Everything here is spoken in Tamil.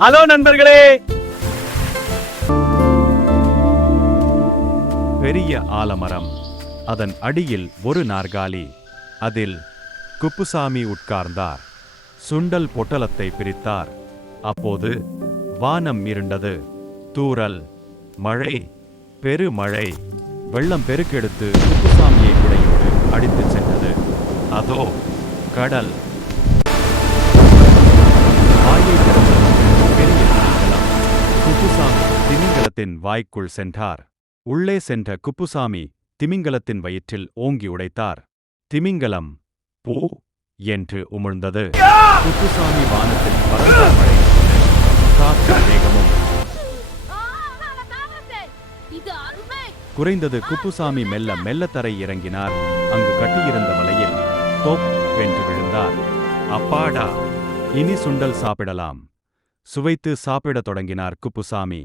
ஹலோ நண்பர்களே. பெரிய ஆலமரம், அதன் அடியில் ஒரு நாற்காலி. அதில் குப்புசாமி உட்கார்ந்தார். சுண்டல் பொட்டலத்தை பிரித்தார். அப்போது வானம் இருண்டது. தூறல், மழை, பெருமழை, வெள்ளம் பெருக்கெடுத்து குப்புசாமியை குடையோடு அடித்துச் சென்றது. அதோ கடல். வாயை திறந்தது பெரிய திமிங்கலம். குப்புசாமி திமிங்கலத்தின் வாய்க்குள் சென்றார். உள்ளே சென்ற குப்புசாமி திமிங்கலத்தின் வயிற்றில் ஓங்கி உடைத்தார். திமிங்கலம் பூ என்று உமிழ்ந்தது. குப்புசாமி வானத்தில் பறந்த மழை, காற்று வேகமும் குறைந்தது. குப்புசாமி மெல்ல மெல்ல தரை இறங்கினார். அங்கு கட்டியிருந்த வலையில் தொப் வென்று விழுந்தார். அப்பாடா, இனி சுண்டல் சாப்பிடலாம். சுவைத்து சாப்பிடத் தொடங்கினார் குப்புசாமி.